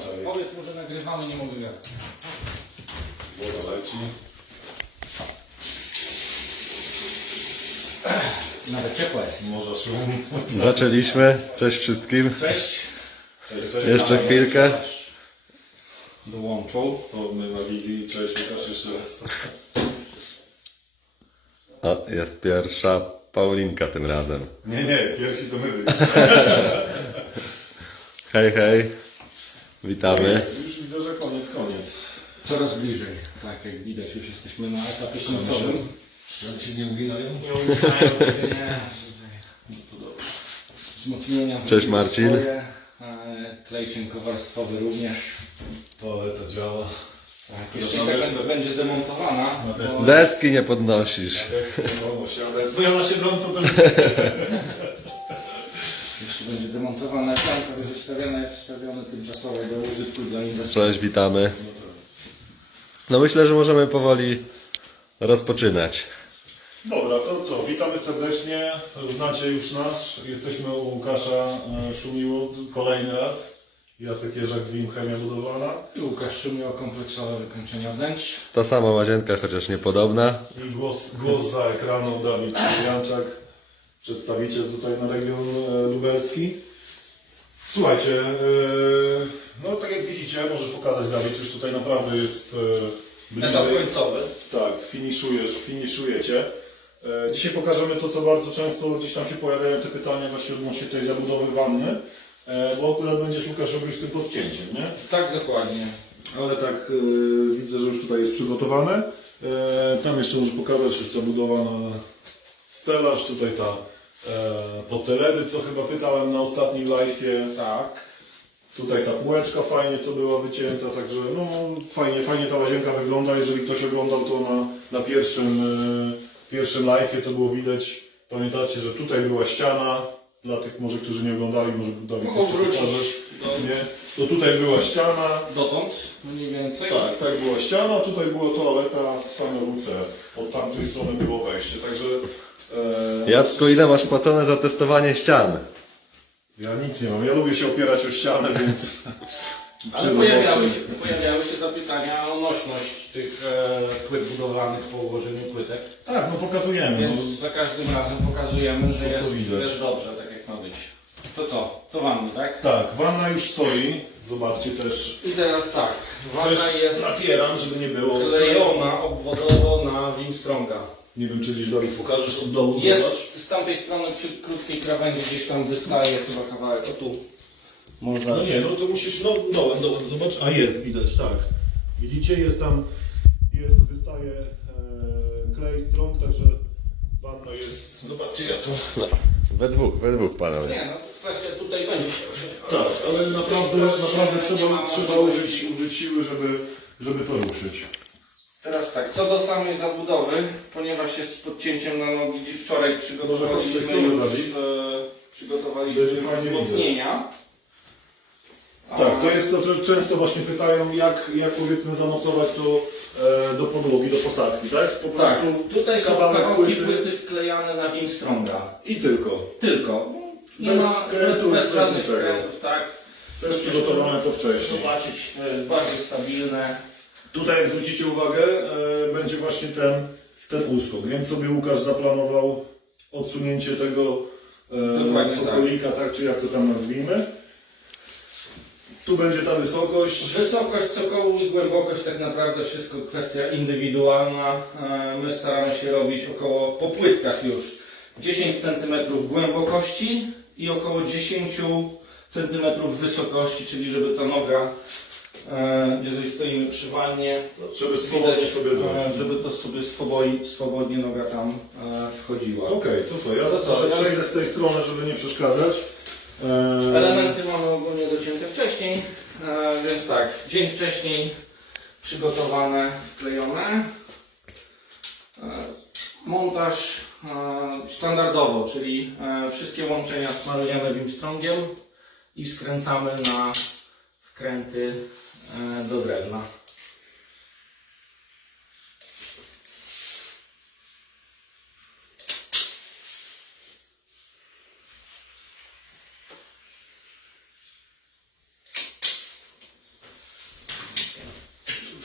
czaj. Powiedz mu, że nagrywamy, nie mogę gadać. Woda leci. Nawet ciepła jest. Szum. Zaczęliśmy. Cześć wszystkim. Cześć. Cześć, cześć. Jeszcze chwilkę. Dołączą. To my na wizji. Cześć Łukasz jeszcze raz. O, jest pierwsza Paulinka tym razem. Nie, nie, pierwsi to my byli. Hej, hej. Witamy. Już widzę, że koniec, koniec. Coraz bliżej. Tak, jak widać, już jesteśmy na etapie końcowym. Jak się nie uginają? Nie umieją się, nie. Wzmocnienia. Cześć, zrobimy Marcin. Swoje. E, Klej cienkowarstwowy również. Toaleta działa. Tak, jeszcze i tak będzie demontowana. Na bo- Deski nie podnosisz. Siadać. No ja na siedząco też. Będzie demontowana klamka jest wystawiona, jest wstawiony tymczasowo do użytku dla inwestorów. Cześć, witamy. No myślę, że możemy powoli rozpoczynać. Dobra, to co? Witamy serdecznie. Znacie już nas. Jesteśmy u Łukasza e, Szumiło kolejny raz. Jacek Jerzak, WIM Chemia Budowlana. I Łukasz Szumio, kompleksowe wykończenia wnętrz. Ta sama łazienka, chociaż niepodobna. I głos, głos za ekranu Dawid Janczak, przedstawiciel tutaj na region e, lubelski. Słuchajcie, e, no tak jak widzicie, możesz pokazać Dawid, już tutaj naprawdę jest e, Etap bliżej. końcowy. Tak, finiszujesz, finiszujecie. Dzisiaj pokażemy to, co bardzo często gdzieś tam się pojawiają te pytania właśnie odnośnie tej zabudowy wanny, bo akurat będziesz Łukasz robił z tym podcięciem, nie? Tak, dokładnie. Ale tak widzę, że już tutaj jest przygotowane. Tam jeszcze może pokazać, jest zabudowana stelaż, tutaj ta e, co chyba pytałem na ostatnim live'ie. Tak. Tutaj ta półeczka fajnie, co była wycięta, także no fajnie, fajnie ta łazienka wygląda. Jeżeli ktoś oglądał to na, na pierwszym, e, pierwszym live'ie, to było widać. Pamiętacie, że tutaj była ściana. Dla tych może, którzy nie oglądali, może Dawid Mogą jeszcze wrócić pokażesz. do- Nie? To tutaj była ściana. Dotąd mniej więcej. Tak, tak była ściana, tutaj była toaleta, same WC. Od tamtej strony było wejście, także... E, Jacku, ile masz płacone za testowanie ścian? Ja nic nie mam, ja lubię się opierać o ścianę, więc... Ale pojawiały się, pojawiały się zapytania o nośność tych e, płyt budowlanych po ułożeniu płytek. Tak, no pokazujemy. Więc No, za każdym razem pokazujemy, że To, jest, widać. jest dobrze, tak jak ma być. To co? To wanny, tak? tak, wanna już stoi, zobaczcie też. I teraz tak. Wanna jest napieram, żeby nie było... klejona obwodowo na Wimstronga. Nie wiem, czy gdzieś Dawid pokażesz od dołu, zobacz. Jest z tamtej strony przy krótkiej krawędzi gdzieś tam wystaje chyba kawałek. O tu. Można. No nie, no to musisz, no dołem, dołem, zobacz. A jest, widać, tak. Widzicie, jest tam, jest, wystaje e, klej strąg, także wanna jest... Zobaczcie, ja to... We dwóch, we dwóch panowie. Nie no, kwestia tutaj będzie się Tak, ale Z tej naprawdę, strony naprawdę nie trzeba, ma trzeba możliwości. użyć, użyć siły, żeby, żeby to ruszyć. Teraz tak, co do samej zabudowy, ponieważ jest z podcięciem na nogi, dziś wczoraj Może przygotowaliśmy chodź z tej strony, już, e, przygotowaliśmy Będzie fajnie wzmocnienia. Tak, to jest to, że często właśnie pytają, jak, jak powiedzmy zamocować to e, do podłogi, do posadzki, tak? Po prostu Tak, tutaj są kawałek kawałki płyty. płyty wklejane na Wimstronga. i tylko. Tylko. Nie Bez ma skrętów, bez bez żadnych niczego. skrętów, tak. Też przygotowane to wcześniej. Zobaczyć, to jest bardziej stabilne. Tutaj jak zwrócicie uwagę, e, będzie właśnie ten, ten uskok, więc sobie Łukasz zaplanował odsunięcie tego Dokładnie e, cokolika, tak. czy jak to tam nazwijmy. Tu będzie ta wysokość. Wysokość cokołu i głębokość tak naprawdę wszystko kwestia indywidualna. E, My staramy się robić około po płytkach już 10 cm głębokości i około 10 cm wysokości, czyli żeby ta noga, e, jeżeli stoimy przy wannie, Żeby swobodnie sobie e, dojść. żeby to sobie swobodnie, swobodnie noga tam wchodziła. Okej, to co? Ja To co, ja- przejdę z tej strony, żeby nie przeszkadzać. Elementy mamy ogólnie docięte wcześniej, e, więc tak, dzień wcześniej przygotowane, wklejone. E, Montaż e, standardowo, czyli wszystkie łączenia smarujemy Wimstrongiem i skręcamy na wkręty do drewna.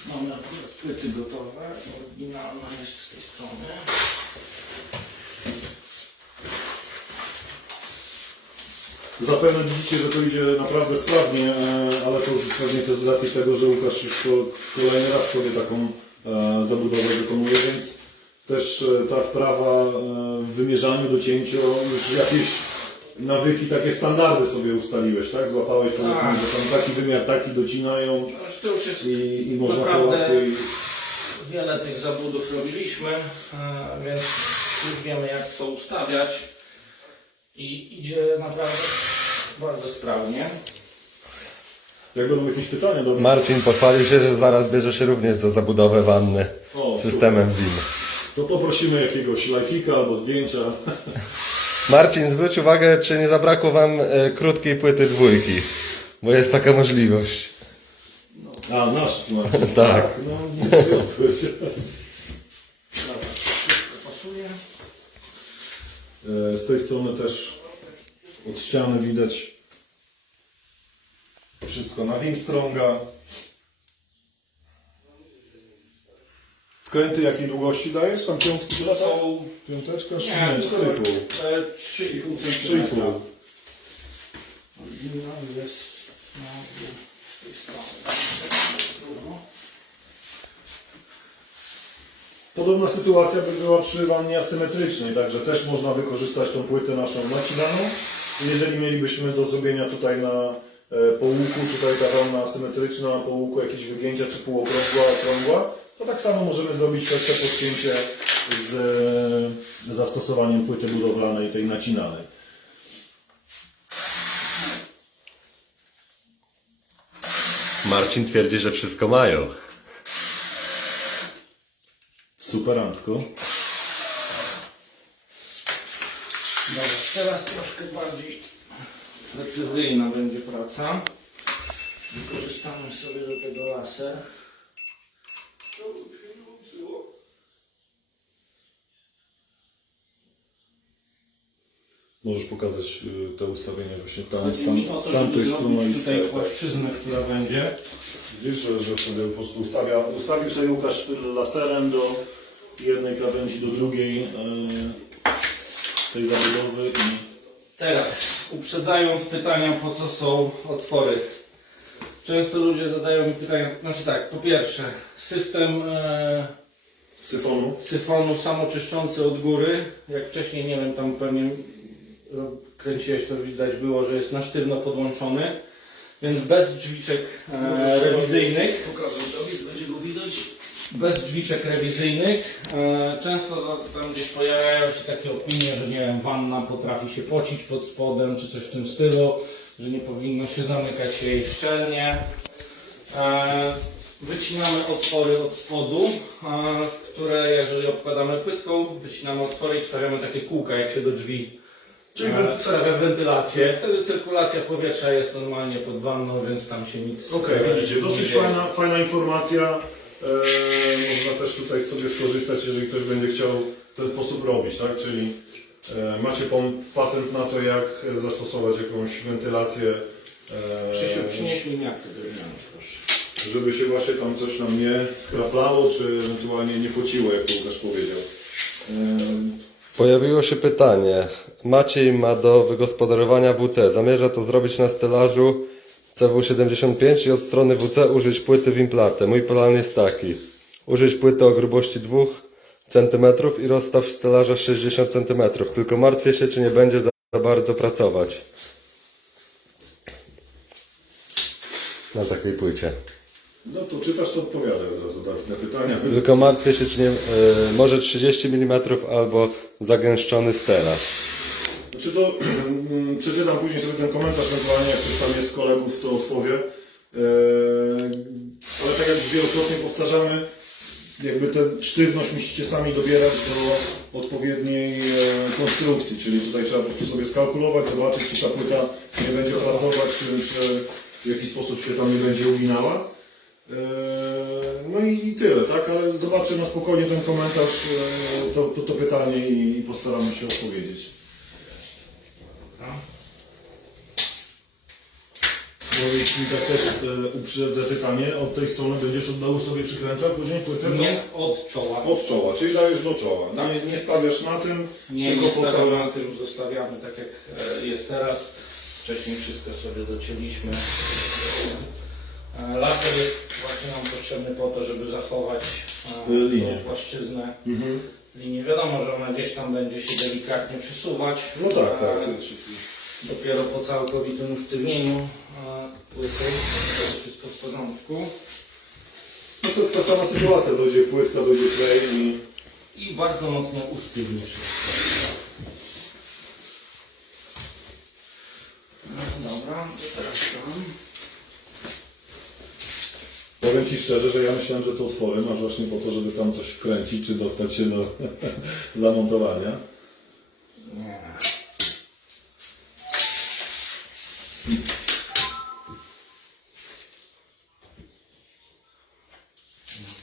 Mamy akurat płyty gotowe. Oryginalna jest z tej strony. Zapewne widzicie, że to idzie naprawdę sprawnie, e, ale to pewnie też z racji tego, że Łukasz już ko- kolejny raz sobie taką e, zabudowę wykonuje, więc też e, ta wprawa w wymierzaniu, docięciu, już jakieś nawyki, takie standardy sobie ustaliłeś, tak? Złapałeś powiedzmy, Tak. że tam taki wymiar, taki docinają To już jest i, i można to łatwiej... Wiele tych zabudów robiliśmy, więc już wiemy jak to ustawiać i idzie naprawdę bardzo sprawnie. Jak będą jakieś pytania do mnie? Marcin pochwalił się, że zaraz bierze się również za zabudowę wanny O, systemem WIM. To poprosimy jakiegoś lajfika albo zdjęcia. Marcin, zwróć uwagę, czy nie zabrakło Wam e, krótkiej płyty dwójki, bo jest taka możliwość. A, nasz Marcin. Tak. No, nie wszystko pasuje. E, Z tej strony też od ściany widać wszystko na Wingstronga. Wkręty jakiej długości dajesz? Tam piątki To lata? są Piąteczka? Czy nie, nie? 4,5. e, 3,5 cm. 3,5. Oryginał jest z tej strony. No. Podobna sytuacja by była przy wannie asymetrycznej, także też można wykorzystać tą płytę naszą nacinaną. Jeżeli mielibyśmy do zrobienia tutaj na e, połuku, tutaj ta wanna asymetryczna, na połuku jakieś wygięcia, czy półokrągła, okrągła, to tak samo możemy zrobić też te podcięcie z e, zastosowaniem płyty budowlanej, tej nacinanej. Marcin twierdzi, że wszystko mają. Superancko. Dobra, teraz troszkę bardziej precyzyjna będzie praca. Wykorzystamy sobie do tego laser. Możesz pokazać y, te ustawienia właśnie tam, Chodzi mi o z, to, tam, z tamtej żeby strony. zrobić tutaj tak. płaszczyznę, która będzie. Widzisz, że, że sobie po prostu ustawia, ustawił sobie Łukasz laserem do jednej krawędzi, do drugiej e, tej zabudowy i Teraz, uprzedzając pytania, po co są otwory. Często ludzie zadają mi pytania, znaczy tak, po pierwsze, system e, syfonu. syfonu samoczyszczący od góry, jak wcześniej, nie wiem, tam pewnie ro- kręciłeś, to widać było, że jest na sztywno podłączony, więc bez drzwiczek e, rewizyjnych, to, będzie go widać. bez drzwiczek rewizyjnych. E, często tam gdzieś pojawiają się takie opinie, że nie wiem, wanna potrafi się pocić pod spodem, czy coś w tym stylu, że nie powinno się zamykać jej szczelnie. E, wycinamy otwory od spodu, e, w które jeżeli obkładamy płytką, wycinamy otwory i wstawiamy takie kółka, jak się do drzwi Czyli e, wenty- wstawia wentylację. Wtedy cyrkulacja powietrza jest normalnie pod wanną, więc tam się nic Okej, e, widzicie, dosyć dzieje. fajna, fajna informacja. E, można też tutaj sobie skorzystać, jeżeli ktoś będzie chciał w ten sposób robić, tak? Czyli e, macie pom- patent na to, jak zastosować jakąś wentylację. e, Krzysiu, przynieś mi miarkę drewnianą, proszę. żeby się właśnie tam coś nam nie skraplało, czy ewentualnie nie pociło, jak Łukasz powiedział. Ym, Pojawiło się pytanie. Maciej ma do wygospodarowania WC. Zamierza to zrobić na stelażu CW75 i od strony WC użyć płyty Wimplate. Mój plan jest taki. Użyć płyty o grubości 2 cm i rozstaw stelaża 60 cm. Tylko martwię się, czy nie będzie za bardzo pracować. Na takiej płycie. No to czytasz, to odpowiadaj od razu na pytania. Tylko martwię się, czy nie, y, może 30 mm albo zagęszczony stelaż. Znaczy to mm, przeczytam później sobie ten komentarz, ewentualnie jak ktoś tam jest z kolegów, to odpowie. Eee, ale tak jak wielokrotnie powtarzamy, jakby tę sztywność musicie sami dobierać do odpowiedniej e, konstrukcji, czyli tutaj trzeba po prostu sobie skalkulować, zobaczyć czy ta płyta nie będzie pracować, czy, czy w jakiś sposób się tam nie będzie uginała. Eee, No i tyle, tak? Ale zobaczę na spokojnie ten komentarz, e, to, to, to pytanie i, postaramy się odpowiedzieć. Bo jeśli tak też e, uprzedzę pytanie, od tej strony będziesz od dołu sobie przykręcał, później płytę do- Nie od czoła. od czoła, czyli dajesz do czoła. Tak. Nie, nie stawiasz na tym, Nie, tylko nie po stawiamy całym... na tym, zostawiamy tak jak e, jest teraz. Wcześniej wszystko sobie docięliśmy. E, Laser jest nam potrzebny po to, żeby zachować e, Y, linię. tą płaszczyznę Mhm. linii. Wiadomo, że ona gdzieś tam będzie się delikatnie przesuwać. No tak, tak. E, Dopiero po całkowitym usztywnieniu e, płyty to wszystko w porządku. No to ta sama sytuacja, dojdzie płytka, dojdzie klej i... I bardzo mocno usztywni wszystko. No, dobra, to teraz tam. Powiem Ci szczerze, że ja myślałem, że to otwory masz właśnie po to, żeby tam coś wkręcić, czy dostać się do zamontowania. Nie.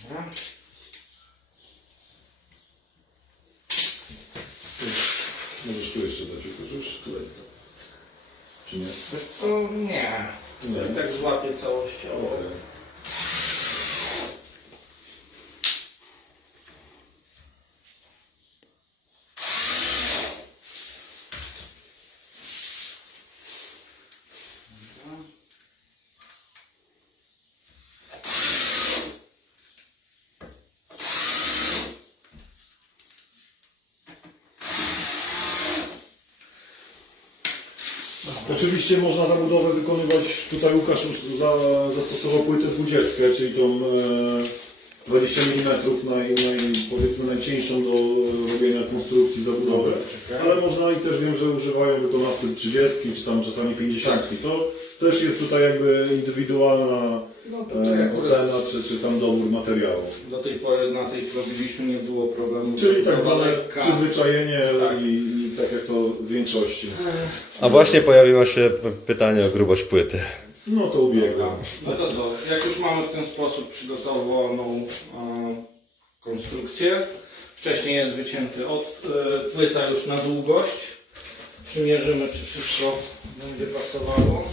Dobra. Możesz tu jeszcze dać, klej. Czy nie? Wiesz co? Nie. Nie. Tak złapię całościowo. Okej. Oczywiście można zabudowę wykonywać, tutaj Łukasz za, zastosował płytę 20, czyli tą e, 20 mm naj, naj, powiedzmy najcieńszą do e, robienia konstrukcji zabudowy. Ale można i też wiem, że używają wykonawcy 30 czy tam czasami 50. To też jest tutaj jakby indywidualna No tutaj e, ocena czy, czy tam dobór materiału. do tej pory na tej robiliśmy nie było problemu. Czyli tak zwane przyzwyczajenie Tak. i, i tak jak to w większości. A właśnie pojawiło się p- pytanie o grubość płyty. No to ubiegło. No to co, jak już mamy w ten sposób przygotowaną e, konstrukcję, wcześniej jest wycięty od e, płyta już na długość, przymierzymy czy wszystko będzie pasowało.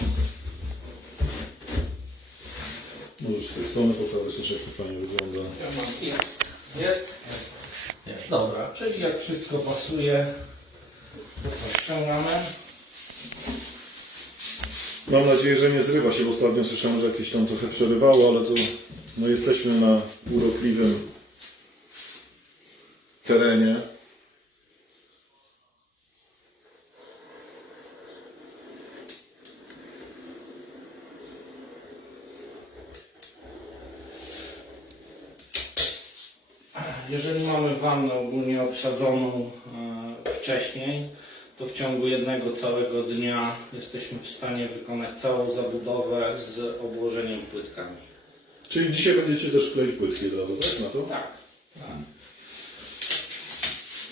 Możesz z tej strony pokazać też jak to fajnie wygląda. Ja mam, jest, jest, jest, dobra, czyli jak wszystko pasuje, to co, ściągamy. Mam nadzieję, że nie zrywa się, bo ostatnio słyszałem, że jakieś tam trochę przerywało, ale to no jesteśmy na urokliwym terenie. Jeżeli mamy wannę ogólnie obsadzoną e, wcześniej, to w ciągu jednego całego dnia jesteśmy w stanie wykonać całą zabudowę z obłożeniem płytkami. Czyli dzisiaj będziecie też kleić płytki od razu, tak? Na to? Tak. tak.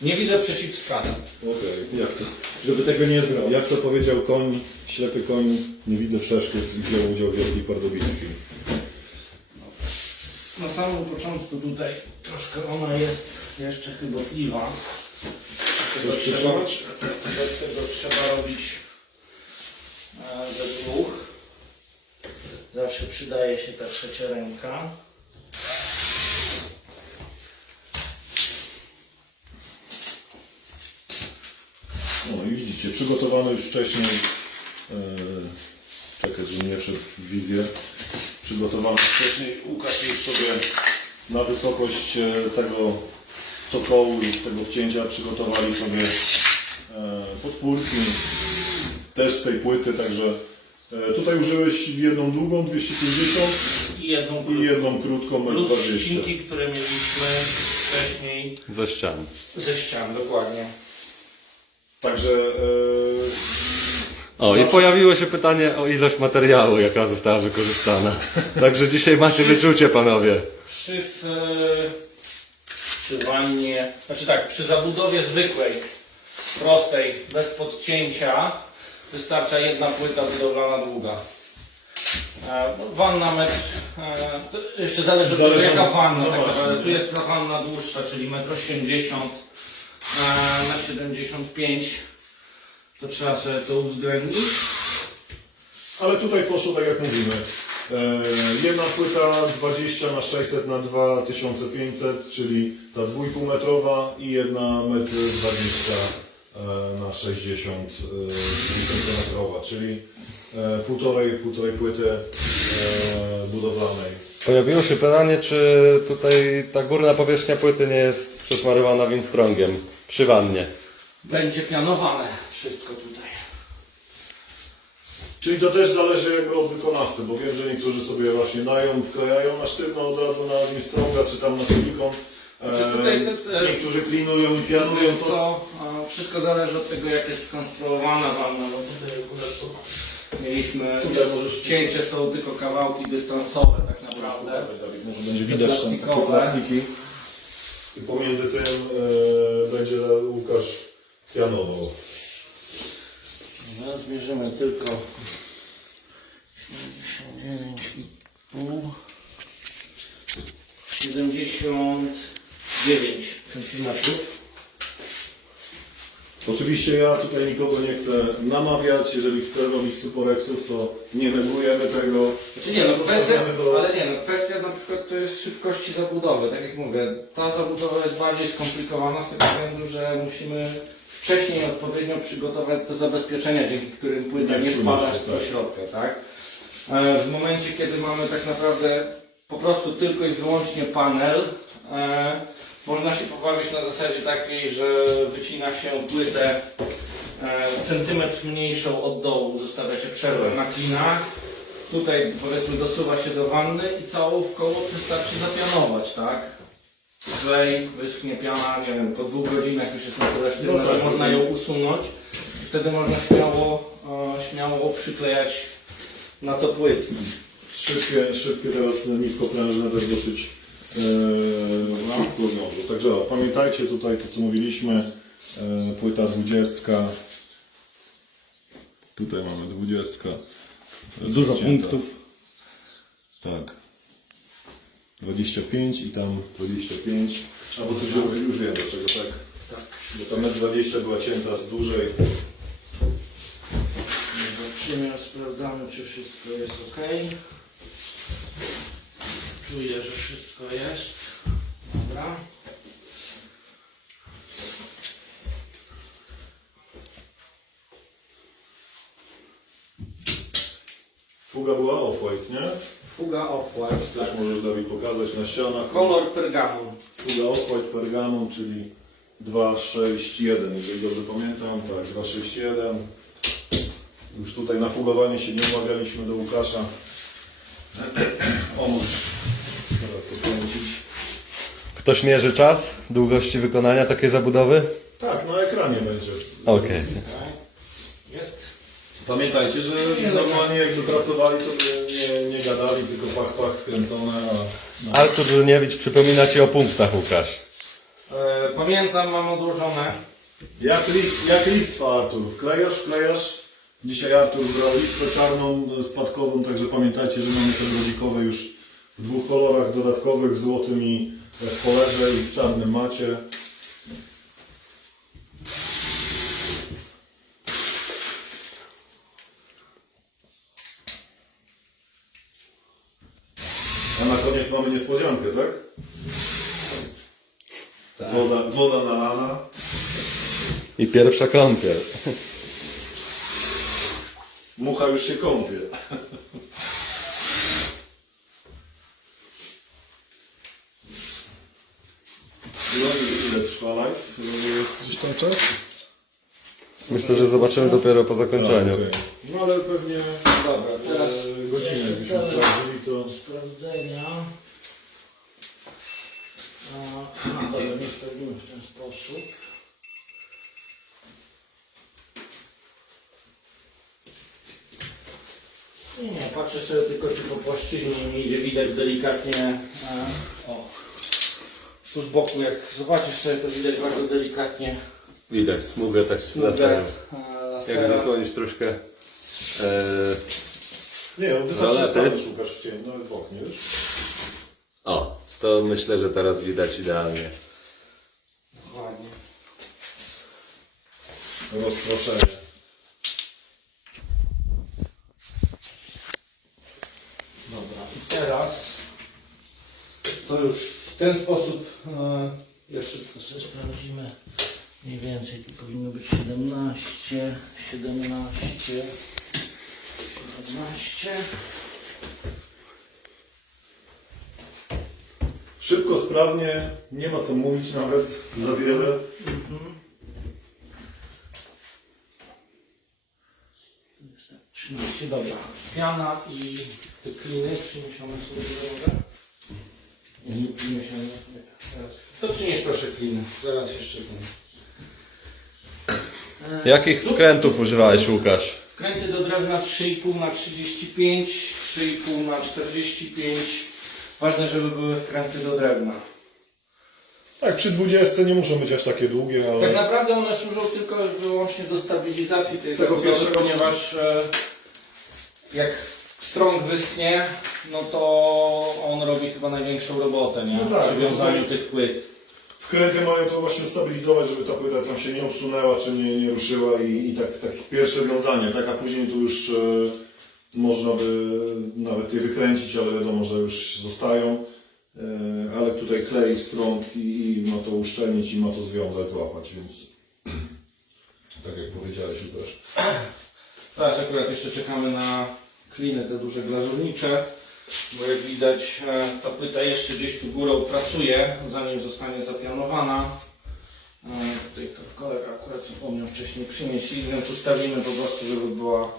Nie widzę przeciwwskazań. Okej, jak to? Żeby tego nie zrobić. Jak to powiedział koń, ślepy koń, nie widzę przeszkód, wziął udział w Wielkiej Pardubickiej. Na samym początku tutaj troszkę ona jest jeszcze chybotliwa. Dlatego Chcesz trzeba, robić e, we dwóch. Zawsze przydaje się ta trzecia ręka. No i widzicie, przygotowane już wcześniej, e, czekaj, żeby nie wszedł w wizję, przygotowane wcześniej, Łukasz już sobie na wysokość e, tego cokołu i tego wcięcia przygotowali sobie e, podpórki, też z tej płyty, także e, tutaj użyłeś jedną długą 250 I jedną i krótką. jedną krótką Plus 20. ścinki, które mieliśmy wcześniej Ze ścian. ze ścian, dokładnie. Także e, O, i pojawiło się pytanie o ilość materiału, jaka została wykorzystana. Także dzisiaj macie wyczucie, panowie. Przy, w, przy wannie, znaczy tak, przy zabudowie zwykłej, prostej, bez podcięcia, wystarcza jedna płyta budowlana długa. E, Wanna metr, e, jeszcze zależy od tego Zależy- jaka wanna no tak naprawdę. Tu jest ta wanna dłuższa, czyli 1,80 m na 75 to trzeba sobie to uwzględnić. Ale tutaj poszło tak jak mówimy. E, jedna płyta 20 na 600 na 2500, czyli ta 2,5 metrowa i jedna metr 20 e, na 60 cm, czyli e, półtorej, półtorej płyty e, budowlanej. Pojawiło się pytanie, czy tutaj ta górna powierzchnia płyty nie jest przesmarowana Wimstrongiem przy wannie. Będzie pianowane wszystko tutaj. Czyli to też zależy jakby od wykonawcy, bo wiem, że niektórzy sobie właśnie dają, wklejają na sztywno od razu na Armstronga czy tam na silikon. Znaczy tutaj E, e, Niektórzy klinują i pianują to. co, a, wszystko zależy od tego jak jest skonstruowana wanna, bo tutaj akurat mieliśmy, Tutaj możesz- cięcie są tylko kawałki dystansowe tak naprawdę. Może będzie widać tam takie plastikowe. plastiki. I pomiędzy tym e, będzie Łukasz pianował. Zaraz bierzemy tylko 79,5 79 centymetrów. Oczywiście ja tutaj nikogo nie chcę namawiać, jeżeli chce robić superexów, to nie negujemy tego. Znaczy nie, no kwestia, do- ale nie, no kwestia na przykład to jest szybkości zabudowy, tak jak mówię, ta zabudowa jest bardziej skomplikowana z tego względu, że musimy wcześniej odpowiednio przygotować te zabezpieczenia, dzięki którym płyta Nie wpada się, do tak. środka, tak? E, W momencie, kiedy mamy tak naprawdę po prostu tylko i wyłącznie panel, e, można się pobawić na zasadzie takiej, że wycina się płytę e, centymetr mniejszą od dołu, zostawia się przerwę na klinach. Tutaj powiedzmy dosuwa się do wanny i całą w koło wystarczy zapianować, tak? Klej, wyschnie piana, nie wiem, po dwóch godzinach już jest na tyle sztywna, No tak, że można ją usunąć. I wtedy można śmiało, e, śmiało przyklejać na to płytki. Szybkie, szybkie teraz te niskoprężne też dosyć e, szybko znowu. Także o, pamiętajcie tutaj to co mówiliśmy, e, płyta 20. Tutaj mamy 20. To jest Dużo punktów. Tak. 25 i tam 25. A bo tu już, już wiem dlaczego tak. Tak. Bo ta metr 20 była cięta z dłużej. Zobaczymy, sprawdzamy czy wszystko jest ok. Czuję, że wszystko jest. Dobra. Fuga była off-white, nie? Fuga off-white. Też możesz Dawid pokazać na ścianach. Kolor pergamon. Fuga off-white pergamon, czyli 261, jeżeli dobrze pamiętam. Tak, 261. Już tutaj na fugowanie się nie umawialiśmy do Łukasza. O, możesz teraz pokręcić. Ktoś mierzy czas długości wykonania takiej zabudowy? Tak, na ekranie będzie. Okej. Jest. Pamiętajcie, że normalnie jakby pracowali, to by nie, nie gadali, tylko pach, pach skręcone, a... No. Artur Żurniewicz przypomina Ci o punktach, Łukasz. E, pamiętam, mam odłożone. Jak, list, jak listwa Artur, wklejasz, wklejasz. Dzisiaj Artur brał listwę czarną, e, spadkową, także pamiętajcie, że mamy te rodzikowe już w dwóch kolorach dodatkowych, w złotym i w polerze i w czarnym macie. A na koniec mamy niespodziankę, tak? Woda, woda nalana. I pierwsza kąpiel. Mucha już się kąpie. Ile trwa live? Jest gdzieś tam czas? Myślę, że zobaczymy dopiero po zakończeniu. okej. No ale pewnie Dobra, teraz godzinę jakbyśmy sprawdzili to... sprawdzenia. A, Aha, dobra, nie sprawdzimy w ten sposób. Nie, nie, patrzę sobie tylko czy po płaszczyźnie nie idzie widać delikatnie. E, o. Tu z boku jak zobaczysz sobie to widać bardzo delikatnie Widać, smugę też smugę e, lasera. troszkę... E, Nie, no wystarczy Rolety. stanu szukasz w cieniu, nawet w oknie, wiesz? o, to myślę, że teraz widać idealnie. Dokładnie. Rozproszenie. teraz to już w ten sposób e, jeszcze tylko sobie sprawdzimy mniej więcej tu powinno być 17 17 17 Szybko, sprawnie, nie ma co mówić nawet za wiele. Mhm. 13, dobra. Piana i te kliny przyniesione są do drogę. Nie, nie przyniesione. To przynieś proszę kliny. Zaraz jeszcze ten. Jakich wkrętów używałeś, Łukasz? Wkręty do drewna 3,5 na 35, 3,5 na 45. Ważne, żeby były wkręty do drewna. Tak, przy 20 nie muszą być aż takie długie, ale... Tak naprawdę one służą tylko i wyłącznie do stabilizacji tej Tego zabudowy, pierwszego- ponieważ e, jak strąg wyschnie, no to on robi chyba największą robotę, nie? No tak, Przy wiązaniu no tych płyt. Wkręty mają to właśnie stabilizować, żeby ta płyta tam się nie obsunęła, czy nie, nie ruszyła i, i tak, takie pierwsze wiązanie, tak, a później tu już e, można by nawet je wykręcić, ale wiadomo, że już zostają. E, ale tutaj klei strąg i, i ma to uszczelnić i ma to związać, złapać, więc tak jak powiedziałeś też. Teraz akurat jeszcze czekamy na kliny te duże glazurnicze, bo jak widać e, ta płyta jeszcze gdzieś tu górą pracuje, zanim zostanie zapianowana. E, Tutaj kolega akurat zapomniał wcześniej przynieść więc ustawimy po prostu, żeby była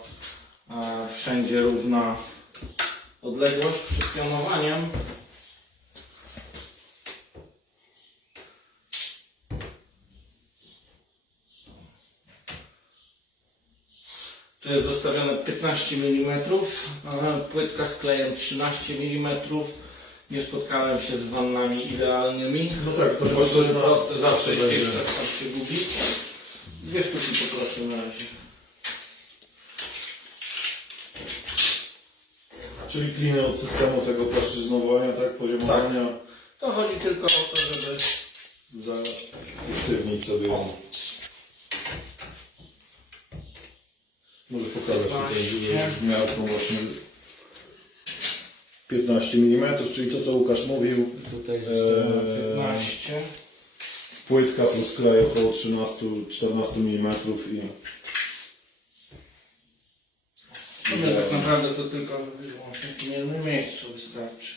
wszędzie równa odległość przed pianowaniem. Tu jest zostawione 15 mm, płytka z klejem 13 mm. Nie spotkałem się z wannami idealnymi. No tak, to jest na- proste, zawsze gdzieś tam się gubi. Dwie sztuki poproszę na razie. Czyli kliny od systemu tego płaszczyznowania, tak, poziomowania, To chodzi tylko o to, żeby za usztywnić sobie. Może pokazać tutaj 15. miarką właśnie 15 mm, czyli to co Łukasz mówił, tutaj Eee, zostawiamy 15. płytka plus klej około 13-14 mm i No mnie tak naprawdę to tylko wyłącznie w innym miejscu wystarczy.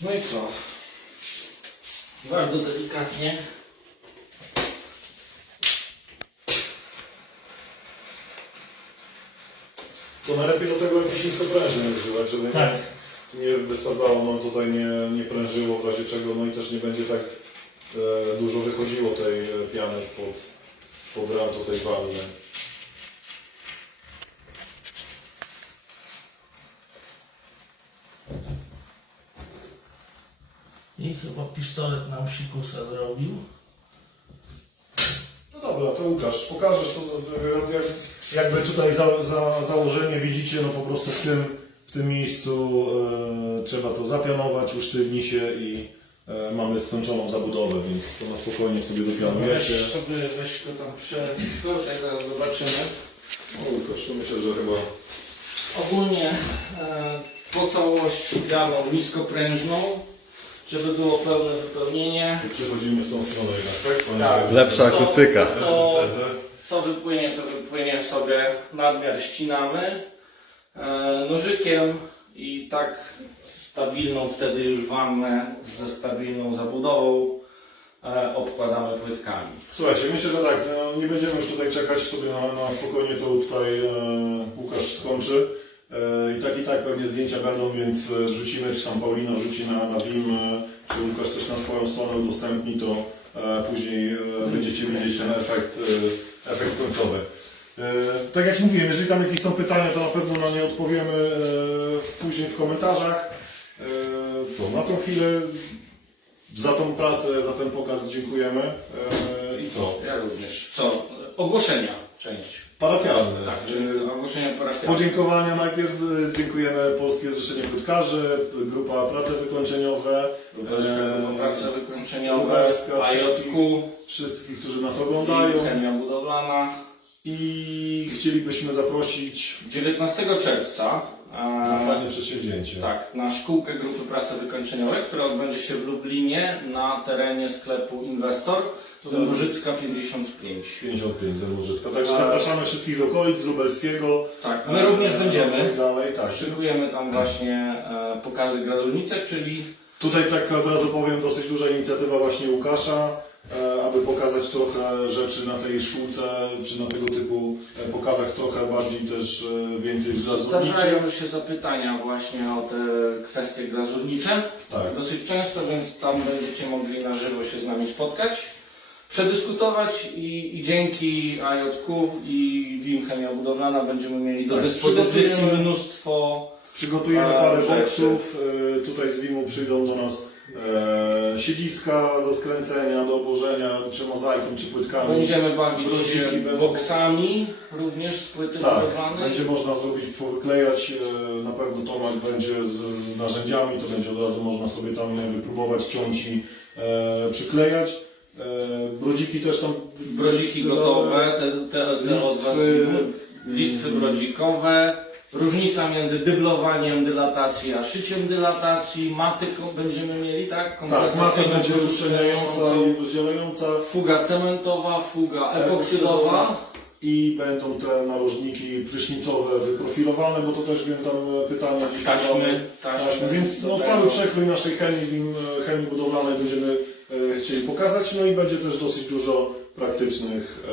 No i co? Bardzo delikatnie. to najlepiej do tego jakiś niskoprężny używać, żeby Tak. nie, nie wysadzało nam tutaj, nie, nie prężyło w razie czego, no i też nie będzie tak e, dużo wychodziło tej e, piany spod, spod rantu tej wanny. I chyba pistolet nam sikusa zrobił. No dobra, to Łukasz, pokażesz to, to jak- jakby tutaj za, za, założenie widzicie, no po prostu w tym, w tym miejscu e, trzeba to zapianować, usztywni się i e, mamy skończoną zabudowę, więc to na spokojnie sobie Weź dopianujecie. sobie, weź go tam prze... Zaraz zobaczymy. No Łukasz, to myślę, że chyba Ogólnie e, po całość pianą niskoprężną, żeby było pełne wypełnienie. przechodzimy w tą stronę jednak, tak? Panie Tak. Lepsza akustyka. Co, co wypłynie, to wypłynie sobie nadmiar ścinamy e, nożykiem i tak stabilną wtedy już wannę ze stabilną zabudową e, obkładamy płytkami. Słuchajcie, myślę, że tak, no, nie będziemy już tutaj czekać sobie na, na spokojnie, to tutaj e, Łukasz skończy. E, I tak i tak pewnie zdjęcia będą, więc e, wrzucimy, czy tam Paulina rzuci na, na BIM, e, czy Łukasz też na swoją stronę udostępni, to później e, będziecie widzieć ten efekt, efekt końcowy. Tak jak mówiłem, jeżeli tam jakieś są pytania, to na pewno na nie odpowiemy później w komentarzach. To na tą chwilę za tą pracę, za ten pokaz dziękujemy. I co? Ja również. Co? Ogłoszenia część. Parafialne. Tak, czyli ogłoszenia parafialne. Podziękowania najpierw e, dziękujemy Polskie Zrzeszenie Płytkarzy, Grupa Prace Wykończeniowe, Lubelska Prace Wykończeniowe, wszystkich, którzy nas oglądają Chemia Budowlana. i chcielibyśmy zaprosić 19 czerwca e, fajne przedsięwzięcie. tak, na szkółkę grupy pracy wykończeniowej, która odbędzie się w Lublinie na terenie sklepu Inwestor z Różycka 55. 55 Zermurzycka. Także A- zapraszamy wszystkich z okolic, z Lubelskiego. Tak, my również E, będziemy. Dalej, tak. Szykujemy tam właśnie e, pokazy grazownice, czyli Tutaj tak od razu powiem, dosyć duża inicjatywa właśnie Łukasza, aby pokazać trochę rzeczy na tej szkółce, czy na tego typu e, pokazach trochę bardziej też e, więcej zgazowniczych. zdarzają się zapytania właśnie o te kwestie glazurnicze. Tak. Dosyć często, więc tam będziecie mogli na żywo się z nami spotkać, przedyskutować i, i dzięki AJQ i WIM Chemia Budowlana będziemy mieli do Tak, dyspozycji przygotujemy- mnóstwo Przygotujemy A, parę rzeczy. boksów. E, Tutaj z Wimu przyjdą do nas e, siedziska do skręcenia, do obłożenia, czy mozaiką, czy płytkami. Będziemy bawić się będą. boksami również z płyty Tak, będzie można zrobić, powyklejać, e, na pewno Tomek będzie z, z narzędziami, to będzie od razu można sobie tam wypróbować, ciąć i e, przyklejać. E, brodziki też tam... Brodziki gotowe, te, te, te od was Listwy, listwy brodzikowe. Różnica między dyblowaniem dylatacji a szyciem dylatacji. Maty ko- będziemy mieli, tak? Tak, masa będzie rozszerzająca i rozdzielająca Fuga cementowa, fuga epoksydowa. i będą te narożniki prysznicowe wyprofilowane, bo to też wiem tam e, pytanie gdzieś Taśmy, taśmy. Więc no, cały przekrój naszej chemii, win- chemii budowlanej będziemy e, chcieli pokazać, no i będzie też dosyć dużo praktycznych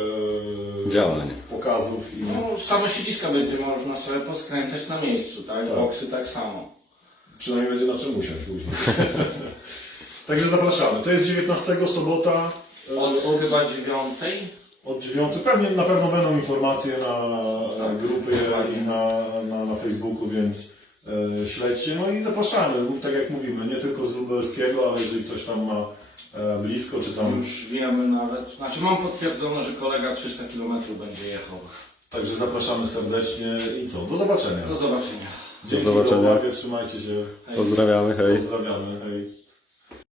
e, Działań. pokazów i No, same siedziska będzie można sobie poskręcać na miejscu, tak? Tak. Boksy tak samo. przynajmniej będzie na czym usiąść później. Także zapraszamy. To jest 19 sobota. e, Od chyba dziewiątej. Od 9. Pewnie na pewno będą informacje na Tak, grupy dokładnie. i na, na, na Facebooku, więc e, śledźcie. No i zapraszamy. Mów Tak jak mówimy, nie tylko z Lubelskiego, ale jeżeli ktoś tam ma e, blisko, czy tam. Już wiemy nawet. Znaczy mam potwierdzone, że kolega 300 km będzie jechał. Także zapraszamy serdecznie i co? Do zobaczenia. Do zobaczenia. Dzięki Do zobaczenia. za uwagę, trzymajcie się. Hej. Pozdrawiamy, hej. Pozdrawiamy. Hej.